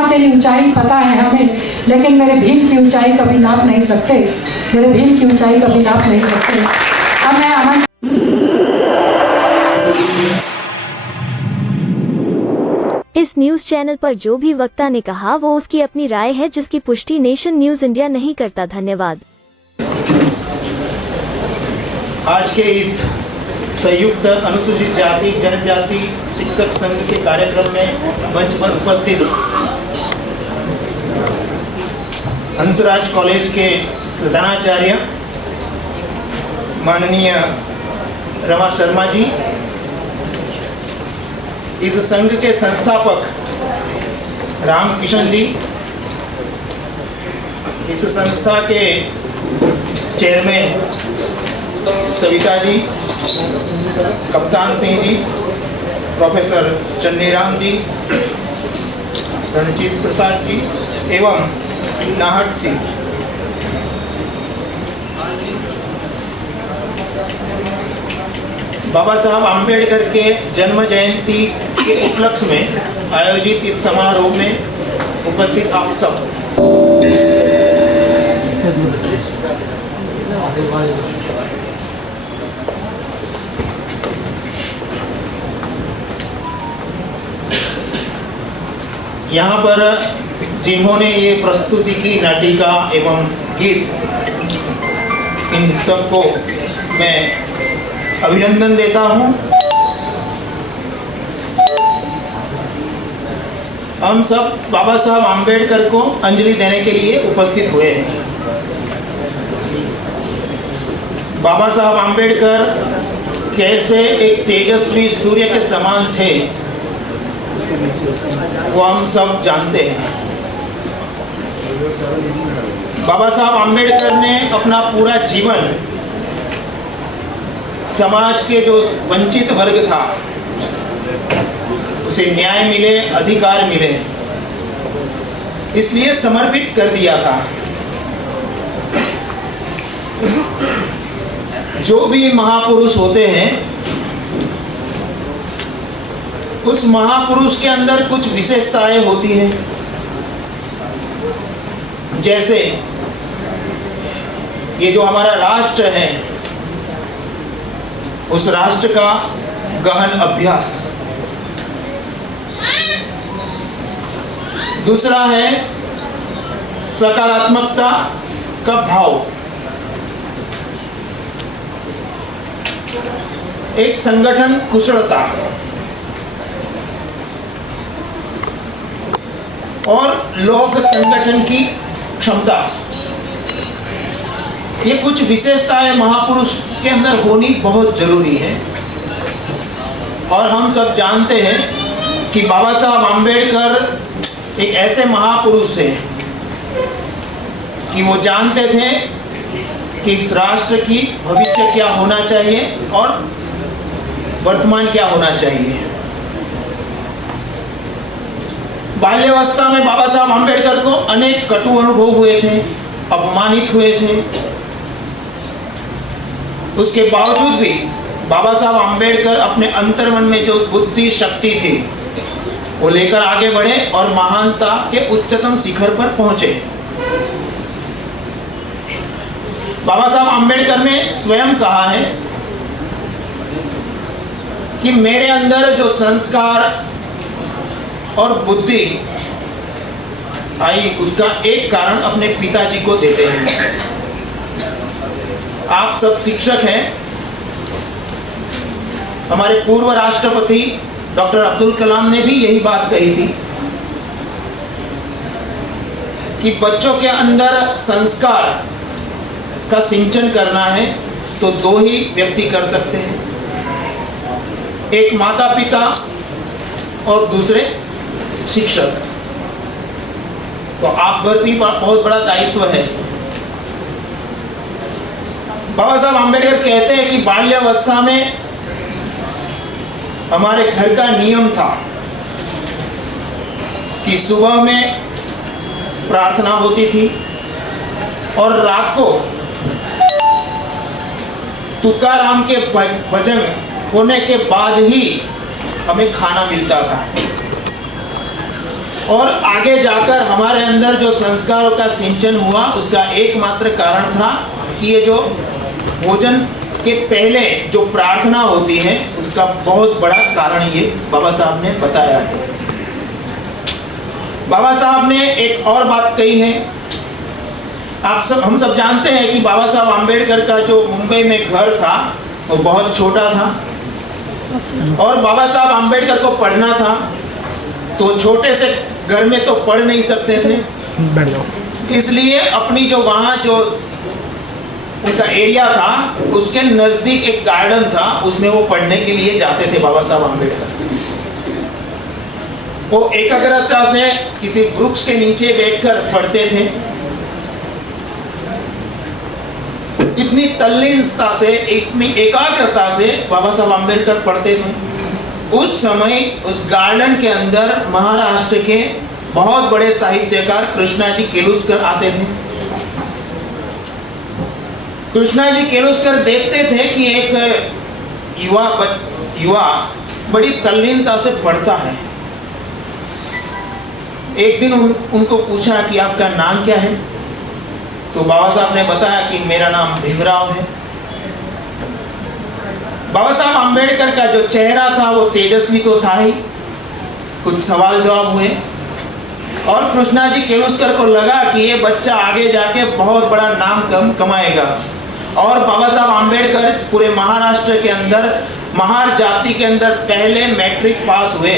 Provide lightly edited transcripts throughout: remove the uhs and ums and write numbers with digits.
माँ तेरी ऊंचाई पता है हमें, लेकिन मेरे भीम की ऊंचाई कभी नाप नहीं सकते, मेरे भीम की ऊंचाई कभी नाप नहीं सकते। अब मैं अमन इस न्यूज चैनल पर जो भी वक्ता ने कहा वो उसकी अपनी राय है, जिसकी पुष्टि नेशन न्यूज इंडिया नहीं करता। धन्यवाद। आज के इस संयुक्त अनुसूचित जाति जनजाति शिक्षक संघ के कार्यक्रम में मंच पर उपस्थित हंसराज कॉलेज के प्रधानाचार्य माननीय रमा शर्मा जी, इस संघ के संस्थापक रामकिशन जी, इस संस्था के चेयरमैन सविता जी, कप्तान सिंह जी, प्रोफेसर चन्नीराम जी, रणजीत प्रसाद जी एवं नाहट जी, बाबा साहब आम्बेडकर के जन्म जयंती के उपलक्ष्य में आयोजित इस समारोह में उपस्थित आप सब, यहाँ पर जिन्होंने ये प्रस्तुति की नाटिका एवं गीत, इन सबको मैं अभिनंदन देता हूँ। हम सब बाबा साहब आम्बेडकर को अंजलि देने के लिए उपस्थित हुए हैं। बाबा साहब आम्बेडकर कैसे एक तेजस्वी सूर्य के समान थे वो हम सब जानते हैं। बाबा साहब आम्बेडकर ने अपना पूरा जीवन समाज के जो वंचित वर्ग था उसे न्याय मिले, अधिकार मिले, इसलिए समर्पित कर दिया था। जो भी महापुरुष होते हैं उस महापुरुष के अंदर कुछ विशेषताएं होती हैं, जैसे ये जो हमारा राष्ट्र है उस राष्ट्र का गहन अभ्यास, दूसरा है सकारात्मकता का भाव, एक संगठन कुशलता और लोक संगठन की क्षमता। ये कुछ विशेषताएं महापुरुष के अंदर होनी बहुत जरूरी है। और हम सब जानते हैं कि बाबा साहब आम्बेडकर एक ऐसे महापुरुष थे कि वो जानते थे कि इस राष्ट्र की भविष्य क्या होना चाहिए और वर्तमान क्या होना चाहिए। बाल्यावस्था में बाबा साहब आम्बेडकर को अनेक कटु अनुभव हुए थे, अपमानित हुए थे। उसके बावजूद भी बाबा साहब आम्बेडकर अपने अंतर्मन में जो बुद्धि शक्ति थी वो लेकर आगे बढ़े और महानता के उच्चतम शिखर पर पहुंचे। बाबा साहब आम्बेडकर ने स्वयं कहा है कि मेरे अंदर जो संस्कार और बुद्धि आई उसका एक कारण अपने पिताजी को देते हैं। आप सब शिक्षक हैं। हमारे पूर्व राष्ट्रपति डॉक्टर अब्दुल कलाम ने भी यही बात कही थी कि बच्चों के अंदर संस्कार का सिंचन करना है तो दो ही व्यक्ति कर सकते हैं, एक माता पिता और दूसरे शिक्षक। तो आप पर भी बहुत बड़ा दायित्व है। बाबा साहब आम्बेडकर कहते हैं कि बाल्यावस्था में हमारे घर का नियम था कि सुबह में प्रार्थना होती थी और रात को तुकाराम के भजन होने के बाद ही हमें खाना मिलता था। और आगे जाकर हमारे अंदर जो संस्कारों का सिंचन हुआ उसका एकमात्र कारण था कि ये जो भोजन के पहले जो प्रार्थना होती है उसका बहुत बड़ा कारण ये बाबा साहब ने बताया है। बाबा साहब ने एक और बात कही है। हम सब जानते हैं कि बाबा साहब आम्बेडकर का जो मुंबई में घर था वो बहुत छोटा था और बाबा साहब आम्बेडकर को पढ़ना था तो छोटे से घर में तो पढ़ नहीं सकते थे, इसलिए अपनी जो वहाँ जो उनका एरिया था उसके नज़दीक एक गार्डन था, उसमें वो पढ़ने के लिए जाते थे बाबा साहब आम्बेडकर। वो एकाग्रता से किसी वृक्ष के नीचे बैठकर पढ़ते थे। इतनी तल्लीनता से, इतनी एकाग्रता से बाबा साहब आम्बेडकर पढ़ते थे। उस समय उस गार्डन के अंदर महाराष्ट्र के बहुत बड़े साहित्यकार कृष्णाजी केलुस्कर आते थे। कृष्णाजी केलुस्कर देखते थे कि एक युवा बड़ी तल्लीनता से पढ़ता है। एक दिन उनको पूछा कि आपका नाम क्या है, तो बाबा साहब ने बताया कि मेरा नाम भीमराव है। बाबा साहब आम्बेडकर का जो चेहरा था वो तेजस्वी तो था ही। कुछ सवाल जवाब हुए और कृष्णाजी केलुस्कर को लगा कि ये बच्चा आगे जाके बहुत बड़ा नाम कमाएगा। और बाबा साहब आम्बेडकर पूरे महाराष्ट्र के अंदर महार जाति के अंदर पहले मैट्रिक पास हुए।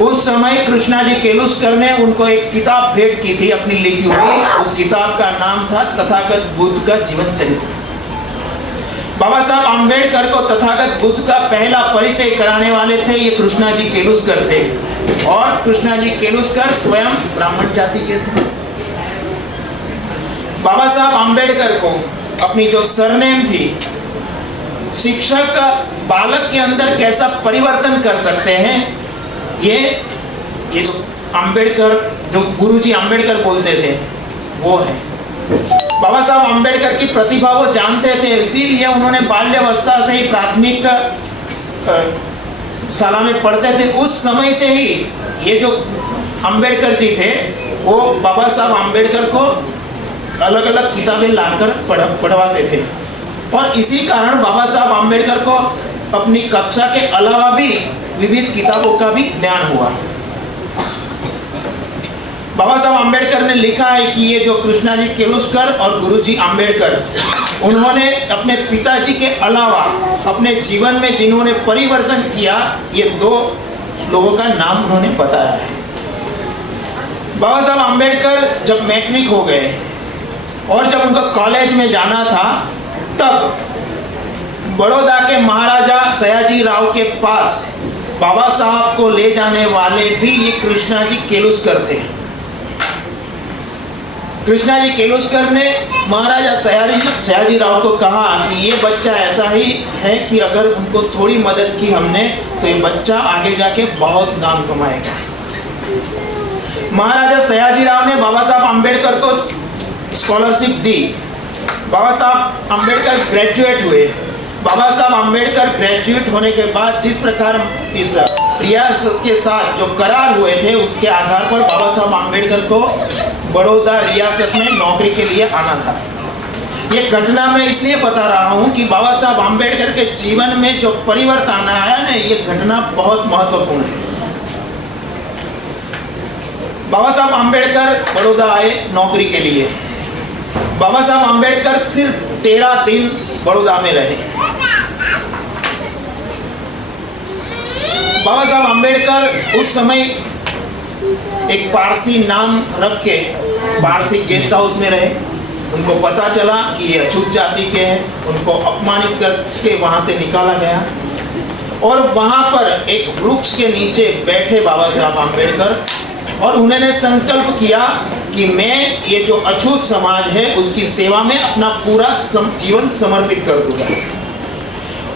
उस समय कृष्णाजी केलुस्कर ने उनको एक किताब भेंट की थी अपनी लिखी हुई। उस किताब का नाम था तथागत बुद्ध का जीवन चरित्र। बाबा साहब आम्बेडकर को तथागत बुद्ध का पहला परिचय कराने वाले थे ये कृष्णाजी केलुस्कर थे। और कृष्णाजी केलुस्कर स्वयं ब्राह्मण जाति के थे। बाबा साहब आम्बेडकर को अपनी जो सरनेम थी, शिक्षक का बालक के अंदर कैसा परिवर्तन कर सकते हैं, ये जो आम्बेडकर, जो गुरुजी आम्बेडकर बोलते थे वो है। बाबा साहब आम्बेडकर की प्रतिभा वो जानते थे, इसीलिए उन्होंने बाल्यावस्था से ही प्राथमिक शाला में पढ़ते थे। उस समय से ही ये जो आम्बेडकर जी थे वो बाबा साहब आम्बेडकर को अलग अलग किताबें लाकर पढ़वाते थे। और इसी कारण बाबा साहब आम्बेडकर को अपनी कक्षा के अलावा भी विविध किताबों का भी ज्ञान हुआ। बाबा साहब आम्बेडकर ने लिखा है कि ये जो कृष्णाजी केलुस्कर और गुरुजी आम्बेडकर, उन्होंने अपने पिताजी के अलावा अपने जीवन में जिन्होंने परिवर्तन किया, ये दो लोगों का नाम उन्होंने बताया है। बाबा साहब आम्बेडकर जब मैट्रिक हो गए और जब उनका कॉलेज में जाना था, तब बड़ौदा के महाराजा सयाजी राव के पास बाबा साहब को ले जाने वाले भी ये कृष्णाजी केलुस्कर थे। कृष्णाजी केलुस्कर ने महाराजा सयाजी राव को कहा कि ये बच्चा ऐसा ही है कि अगर उनको थोड़ी मदद की हमने तो ये बच्चा आगे जाके बहुत नाम कमाएगा। महाराजा सयाजी राव ने बाबा साहब आम्बेडकर को स्कॉलरशिप दी। बाबा साहब आम्बेडकर ग्रेजुएट हुए। बाबा साहब आम्बेडकर ग्रेजुएट होने के बाद जिस प्रकार इस रियासत के साथ जो करार हुए थे, उसके आधार पर बाबा साहब आम्बेडकर को बड़ौदा रियासत में नौकरी के लिए आना था। ये घटना मैं इसलिए बता रहा हूँ कि बाबा साहब आम्बेडकर के जीवन में जो परिवर्तन आया ना, ये घटना बहुत महत्वपूर्ण है। बाबा साहब आम्बेडकर बड़ौदा आए नौकरी के लिए। बाबा साहब आम्बेडकर सिर्फ 13 दिन बड़ौदा में रहे। बाबा साहब आम्बेडकर उस समय एक पारसी नाम रख के पारसी गेस्ट हाउस में रहे। उनको पता चला कि ये अछूत जाति के हैं, उनको अपमानित करके वहाँ से निकाला गया और वहाँ पर एक वृक्ष के नीचे बैठे बाबा साहब आम्बेडकर, और उन्होंने संकल्प किया कि मैं ये जो अछूत समाज है उसकी सेवा में अपना पूरा जीवन समर्पित कर दूंगा।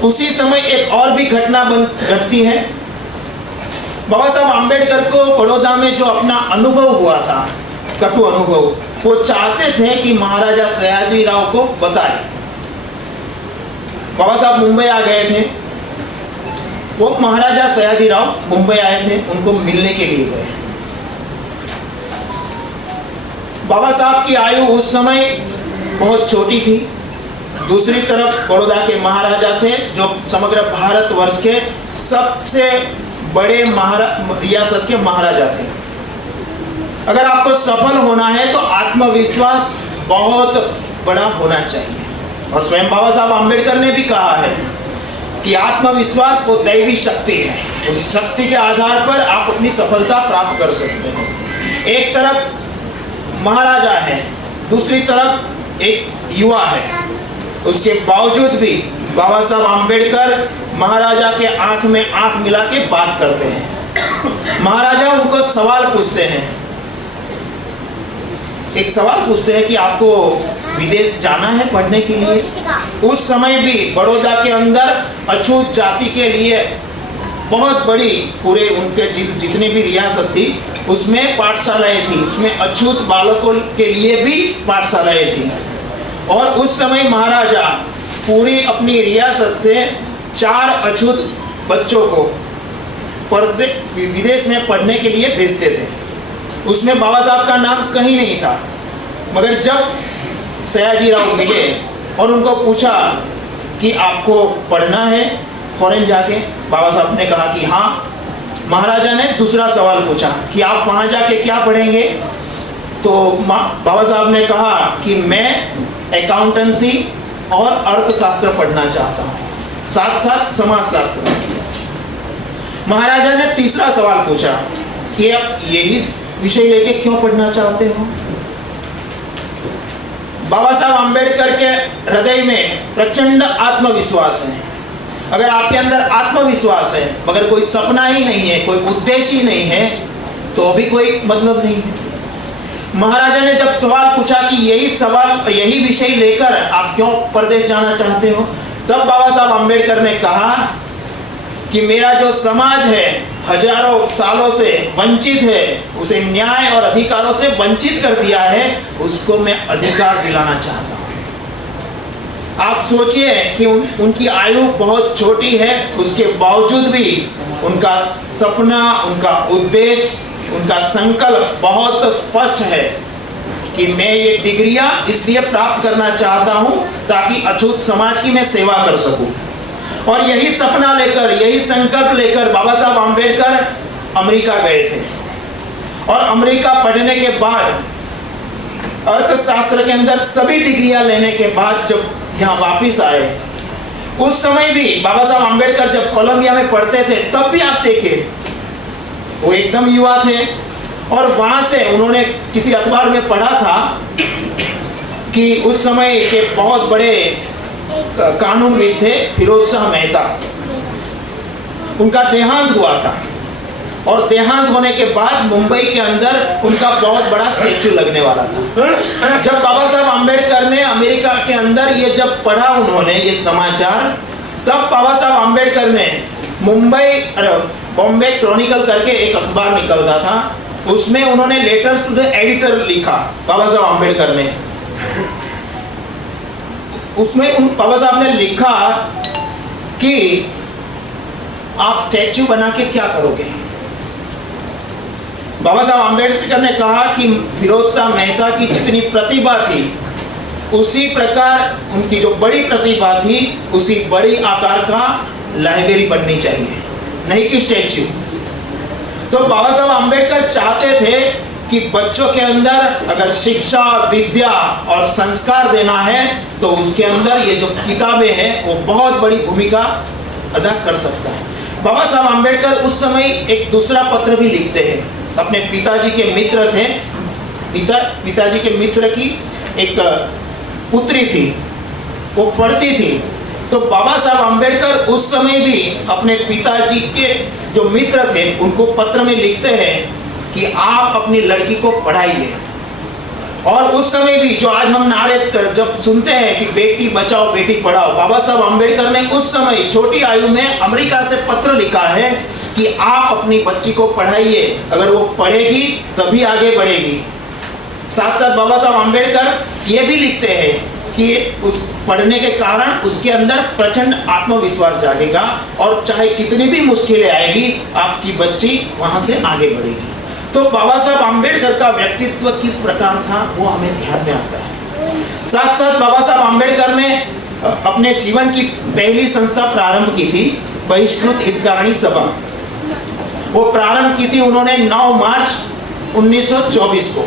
उसी समय एक और भी घटना घटती है। बाबा साहब आम्बेडकर को बड़ौदा में जो अपना अनुभव हुआ था, कटु अनुभव, वो चाहते थे कि महाराजा सयाजी राव को बताए। बाबा साहब मुंबई आ गए थे। वो महाराजा सयाजी राव मुंबई आए थे, उनको मिलने के लिए गए। बाबा साहब की आयु उस समय बहुत छोटी थी। दूसरी तरफ बड़ौदा के महाराजा थे जो समग्र भारतवर्ष के सबसे बड़े रियासत के महाराजा थे। अगर आपको सफल होना है तो आत्मविश्वास बहुत बड़ा होना चाहिए। और स्वयं बाबा साहब आम्बेडकर ने भी कहा है कि आत्मविश्वास वो दैवी शक्ति है, उस शक्ति के आधार पर आप अपनी सफलता प्राप्त कर सकते हैं। एक तरफ महाराजा है, दूसरी तरफ एक युवा है, उसके बावजूद भी बाबा साहब आम्बेडकर महाराजा के आंख में आंख मिला के बात करते हैं। महाराजा उनको सवाल पूछते हैं, एक सवाल पूछते हैं कि आपको विदेश जाना है पढ़ने के लिए। उस समय भी बड़ौदा के अंदर अछूत जाति के लिए बहुत बड़ी, पूरे उनके जितनी भी रियासत थी उसमें पाठशालाएं थी, उसमें अछूत बालकों के लिए भी पाठशालाएं थी। और उस समय महाराजा पूरी अपनी रियासत से 4 अछूत बच्चों को विदेश में पढ़ने के लिए भेजते थे। उसमें बाबा साहब का नाम कहीं नहीं था। मगर जब सयाजीराव मिले और उनको पूछा कि आपको पढ़ना है फॉरेन जाके, बाबा साहब ने कहा कि हाँ। महाराजा ने दूसरा सवाल पूछा कि आप वहाँ जाके क्या पढ़ेंगे, तो बाबा साहब ने कहा कि मैं अकाउंटेंसी और अर्थशास्त्र पढ़ना चाहता हूँ, साथ साथ समाजशास्त्र। महाराजा ने तीसरा सवाल पूछा कि आप यही विषय लेके क्यों पढ़ना चाहते हो। बाबा साहब आम्बेडकर के हृदय में प्रचंड आत्मविश्वास है। अगर आपके अंदर आत्मविश्वास है मगर कोई सपना ही नहीं है, कोई उद्देश्य ही नहीं है, तो भी कोई मतलब नहीं है। महाराजा ने जब सवाल पूछा कि यही विषय लेकर आप क्यों परदेश जाना चाहते हो, तब बाबा साहब आम्बेडकर ने कहा कि मेरा जो समाज है हजारों सालों से वंचित है, उसे न्याय और अधिकारों से वंचित कर दिया है, उसको मैं अधिकार दिलाना चाहता हूँ। आप सोचिए कि उनकी आयु बहुत छोटी है, उसके बावजूद भी उनका सपना, उनका उद्देश्य, उनका संकल्प बहुत स्पष्ट है कि मैं ये डिग्रियां इसलिए प्राप्त करना चाहता हूं ताकि अछूत समाज की मैं सेवा कर सकूं। और यही सपना लेकर, यही संकल्प लेकर बाबा साहब आम्बेडकर अमेरिका गए थे। और अमेरिका पढ़ने के बाद अर्थशास्त्र के अंदर सभी डिग्रियां लेने के बाद जब यहाँ वापिस आए, उस समय भी बाबा साहब आम्बेडकर जब कोलंबिया में पढ़ते थे तब भी आप देखिए वो एकदम युवा थे। और वहाँ से उन्होंने किसी अखबार में पढ़ा था कि उस समय के बहुत बड़े कानूनविद थे फिरोज शाह मेहता, उनका देहांत हुआ था। और देहांत होने के बाद मुंबई के अंदर उनका बहुत बड़ा स्टैचू लगने वाला था। जब बाबा साहब आम्बेडकर ने अमेरिका के अंदर ये जब पढ़ा उन्होंने ये समाचार, तब बाबा साहब आम्बेडकर ने बॉम्बे क्रॉनिकल करके एक अखबार निकलता था, उसमें उन्होंने लेटर्स टू द एडिटर लिखा बाबा साहब आम्बेडकर ने। उसमें बाबा साहब ने लिखा कि आप स्टैचू बना के क्या करोगे। बाबा साहब आम्बेडकर ने कहा कि फिरोज शाह मेहता की जितनी प्रतिभा थी उसी प्रकार उनकी जो बड़ी प्रतिभा थी उसी बड़ी आकार का लाइब्रेरी बननी चाहिए, नहीं कि स्टैचू। तो बाबा साहब आम्बेडकर चाहते थे कि बच्चों के अंदर अगर शिक्षा, विद्या और संस्कार देना है तो उसके अंदर ये जो किताबें हैं वो बहुत बड़ी भूमिका अदा कर सकता है। बाबा साहब आम्बेडकर उस समय एक दूसरा पत्र भी लिखते हैं, अपने पिताजी के मित्र थे, पिताजी के मित्र की एक पुत्री थी, वो पढ़ती थी। तो बाबा साहब आम्बेडकर उस समय भी अपने पिताजी के जो मित्र थे उनको पत्र में लिखते हैं कि आप अपनी लड़की को पढ़ाइए। और उस समय भी जो आज हम नारे जब सुनते हैं कि बेटी बचाओ बेटी पढ़ाओ, बाबा साहब आम्बेडकर ने उस समय छोटी आयु में अमेरिका से पत्र लिखा है कि आप अपनी बच्ची को पढ़ाइए, अगर वो पढ़ेगी तभी आगे बढ़ेगी। साथ साथ बाबा साहब आम्बेडकर ये भी लिखते हैं कि उस पढ़ने के कारण उसके अंदर प्रचंड आत्मविश्वास जागेगा और चाहे कितनी भी मुश्किलें आएगी आपकी बच्ची वहाँ से आगे बढ़ेगी। तो बाबा साहब आम्बेडकर का व्यक्तित्व किस प्रकार था वो हमें ध्यान में आता है। साथ साथ बाबा साहब आम्बेडकर ने अपने जीवन की पहली संस्था प्रारंभ की थी, बहिष्कृत हितकारिणी सभा। वो प्रारंभ की थी उन्होंने 9 मार्च 1924 को।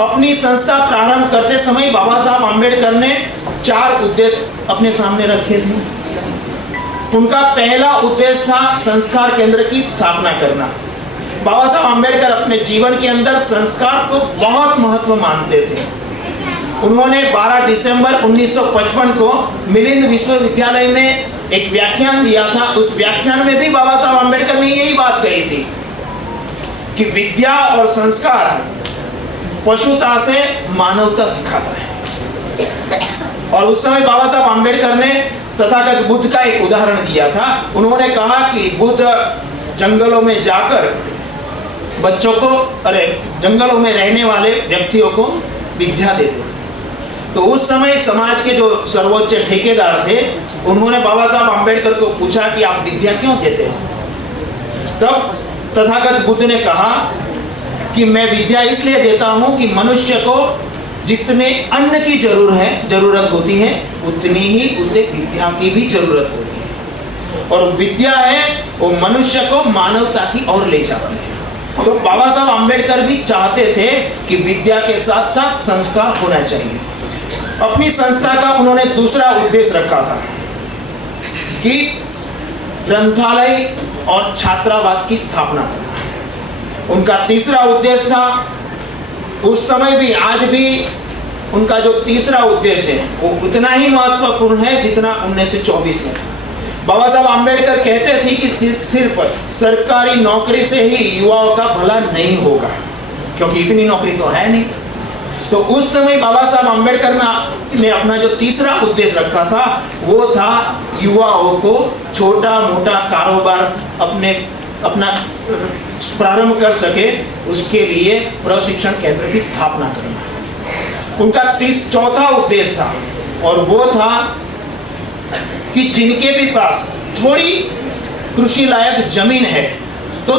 अपनी संस्था प्रारंभ करते समय बाबा साहब आम्बेडकर ने 4 उद्देश्य अपने सामने रखे थे। उनका पहला उद्देश्य था संस्कार केंद्र की स्थापना करना। बाबा साहब आम्बेडकर अपने जीवन के अंदर संस्कार को बहुत महत्व मानते थे। उन्होंने 12 दिसंबर 1955 को मिलिंद विश्वविद्यालय में एक व्याख्यान दिया था। उस व्याख्यान में भी बाबा साहब आम्बेडकर ने यही बात कही थी कि विद्या और संस्कार पशुता से मानवता सिखाता है। और उस समय बाबा साहब आम्बेडकर ने तथागत बुद्ध का एक उदाहरण दिया था। उन्होंने कहा कि बुद्ध जंगलों में जाकर बच्चों को, जंगलों में रहने वाले व्यक्तियों को विद्या देते थे। तो उस समय समाज के जो सर्वोच्च ठेकेदार थे, उन्होंने बाबा साहब आम्बेडकर को पूछा कि आप विद्या क्यों देते हो? तब तथागत बुद्ध ने कहा कि मैं विद्या इसलिए देता हूं कि मनुष्य को जितने अन्न की जरूरत होती है उतनी ही उसे विद्या की भी जरूरत होती है, और विद्या है वो मनुष्य को मानवता की ओर ले जाती है। तो बाबा साहब आम्बेडकर भी चाहते थे कि विद्या के साथ साथ संस्कार होना चाहिए। अपनी संस्था का उन्होंने दूसरा उद्देश्य रखा था कि ग्रंथालय और छात्रावास की स्थापना करना। उनका तीसरा उद्देश्य था, उस समय भी आज भी उनका जो तीसरा उद्देश्य है वो उतना ही महत्वपूर्ण है जितना 1924 में। बाबा साहब आम्बेडकर कहते थे कि सिर्फ सरकारी नौकरी से ही युवाओं का भला नहीं होगा, क्योंकि इतनी नौकरी तो है नहीं। तो उस समय बाबा साहब आम्बेडकर ने अपना जो तीसरा उद्देश्य रखा था वो था युवाओं को छोटा मोटा कारोबार अपना प्रारंभ कर सके, उसके लिए प्रशिक्षण केंद्र की स्थापना करना। उनका चौथा उद्देश्य था, और वो था कि जिनके भी पास थोड़ी कृषि लायक जमीन है तो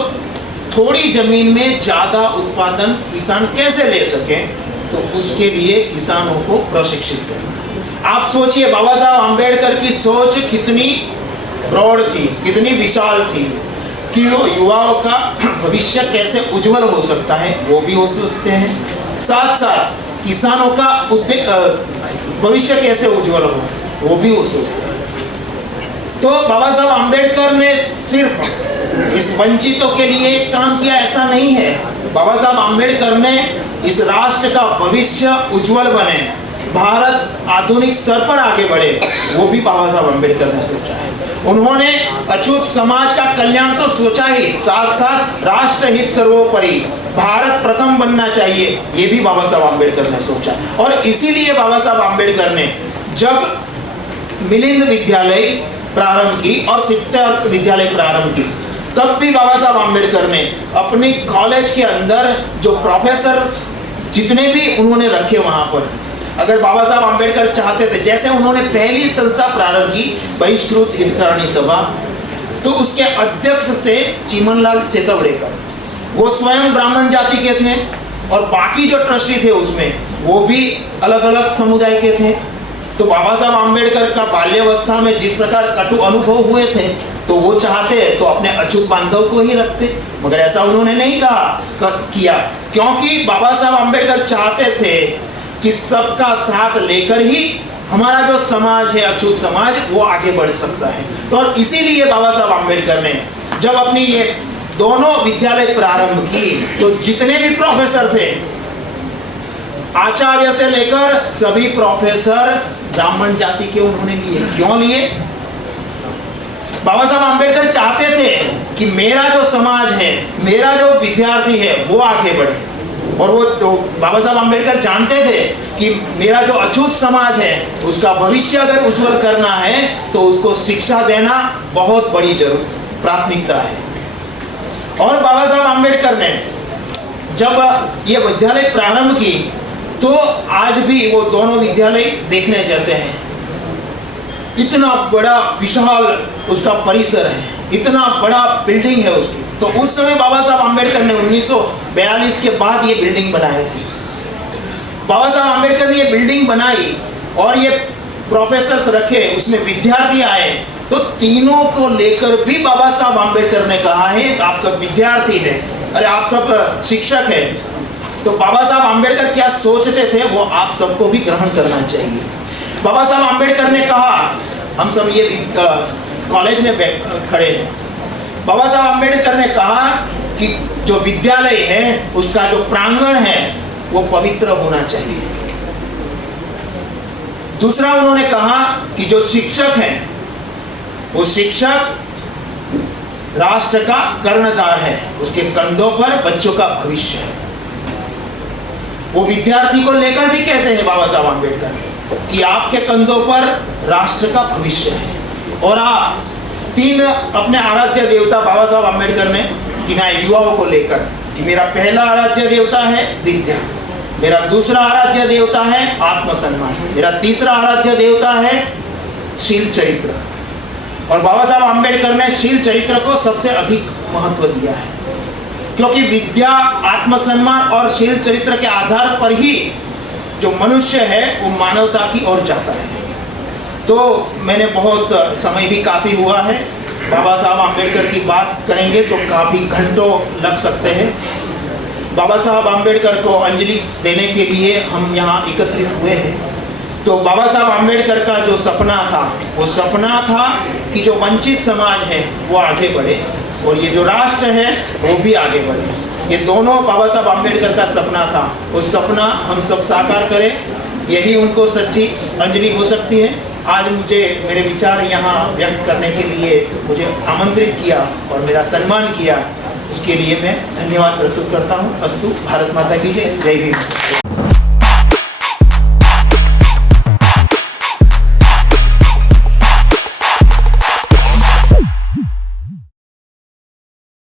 थोड़ी जमीन में ज्यादा उत्पादन किसान कैसे ले सके, तो उसके लिए किसानों को प्रशिक्षित करना। आप सोचिए बाबा साहब आम्बेडकर की सोच कितनी ब्रॉड थी, कितनी विशाल थी कि वो युवाओं का भविष्य कैसे उज्जवल हो सकता है वो भी वो सोचते हैं, साथ साथ किसानों का भविष्य कैसे उज्जवल हो वो भी वो सोचते हैं। तो बाबा साहब आम्बेडकर ने सिर्फ इस वंचितों के लिए काम किया ऐसा नहीं है। बाबा साहब आम्बेडकर ने इस राष्ट्र का भविष्य उज्जवल बने, भारत आधुनिक स्तर पर आगे बढ़े, वो भी बाबा साहब आम्बेडकर ने सोचा है। उन्होंने अछूत समाज का कल्याण तो सोचा ही, साथ साथ राष्ट्र हित सर्वोपरि, भारत प्रथम बनना चाहिए, ये भी बाबा साहब आम्बेडकर ने सोचा। और इसीलिए बाबा साहब आम्बेडकर ने जब मिलिंद विद्यालय प्रारंभ की और सिद्धार्थ विद्यालय प्रारंभ की, तब भी बाबा साहब आम्बेडकर ने अपनी कॉलेज के अंदर जो प्रोफेसर जितने भी उन्होंने रखे वहां पर, अगर बाबा साहब आम्बेडकर चाहते थे, जैसे उन्होंने पहली संस्था प्रारंभ की बहिष्कृत हितकारिणी सभा, तो उसके अध्यक्ष थे चिमनलाल सेतवड़ेकर। वो स्वयं ब्राह्मण जाति के थे और बाकी जो ट्रस्टी थे उसमें वो भी अलग अलग समुदाय के थे। तो बाबा साहब आम्बेडकर का बाल्यावस्था में जिस प्रकार कटु अनुभव हुए थे, तो वो चाहते तो अपने अछूत बांधव को ही रखते, मगर ऐसा उन्होंने नहीं किया, क्योंकि बाबा साहब आम्बेडकर चाहते थे कि सबका साथ लेकर ही हमारा जो समाज है, अछूत समाज, वो आगे बढ़ सकता है। तो और इसीलिए बाबा साहब आम्बेडकर ने जब अपनी ये दोनों विद्यालय प्रारंभ की, तो जितने भी प्रोफेसर थे, आचार्य से लेकर सभी प्रोफेसर ब्राह्मण जाति के उन्होंने लिए। क्यों लिए? बाबा साहब आम्बेडकर चाहते थे कि मेरा जो समाज है, मेरा जो विद्यार्थी है, वो आगे बढ़े। और वो तो बाबा साहब आम्बेडकर जानते थे कि मेरा जो अछूत समाज है उसका भविष्य अगर उज्जवल करना है तो उसको शिक्षा देना बहुत बड़ी प्राथमिकता है। और बाबा साहब आम्बेडकर ने जब ये विद्यालय प्रारंभ की, तो आज भी वो दोनों विद्यालय देखने जैसे हैं। इतना बड़ा विशाल उसका परिसर है, इतना बड़ा बिल्डिंग है उसकी, तो उस समय बाबा साहब आम्बेडकर ने 1942 के बाद ये बिल्डिंग बनाई थी। बाबा साहब आम्बेडकर ने ये बिल्डिंग बनाई और ये प्रोफेसर्स रखे, उसमें विद्यार्थी आए, तो तीनों को लेकर भी बाबा साहब आम्बेडकर ने कहा है आप सब विद्यार्थी हैं, अरे आप सब शिक्षक हैं, तो बाबा साहब आम्बेडकर क्या सोचते थे वो आप सबको भी ग्रहण करना चाहिए। बाबा साहब आम्बेडकर ने कहा, हम सब ये कॉलेज में खड़े हैं, बाबा साहब आम्बेडकर ने कहा कि जो विद्यालय है उसका जो प्रांगण है वो पवित्र होना चाहिए। दूसरा उन्होंने कहा कि जो शिक्षक हैं वो शिक्षक राष्ट्र का कर्णधार है, उसके कंधों पर बच्चों का भविष्य है। वो विद्यार्थी को लेकर भी कहते हैं बाबा साहब आम्बेडकर कि आपके कंधों पर राष्ट्र का भविष्य है। और आप तीन अपने आराध्य देवता बाबा साहब आम्बेडकर ने गिनाए युवाओं को लेकर कि मेरा पहला आराध्य देवता है विद्या, मेरा दूसरा आराध्य देवता है आत्मसम्मान, मेरा तीसरा आराध्य देवता है शील चरित्र। और बाबा साहब आम्बेडकर ने शील चरित्र को सबसे अधिक महत्व दिया है, क्योंकि विद्या, आत्मसम्मान और शील चरित्र के आधार पर ही जो मनुष्य है वो मानवता की ओर जाता है। तो मैंने बहुत समय भी काफ़ी हुआ है, बाबा साहब आम्बेडकर की बात करेंगे तो काफ़ी घंटों लग सकते हैं। बाबा साहब आम्बेडकर को अंजलि देने के लिए हम यहाँ एकत्रित हुए हैं। तो बाबा साहब आम्बेडकर का जो सपना था वो सपना था कि जो वंचित समाज है वो आगे बढ़े और ये जो राष्ट्र है वो भी आगे बढ़े। ये दोनों बाबा साहब आम्बेडकर का सपना था, वो सपना हम सब साकार करें, यही उनको सच्ची अंजलि हो सकती है। आज मुझे मेरे विचार यहाँ व्यक्त करने के लिए मुझे आमंत्रित किया और मेरा सम्मान किया, उसके लिए मैं धन्यवाद प्रस्तुत करता हूँ। अस्तु, भारत माता की जय, जय भीम।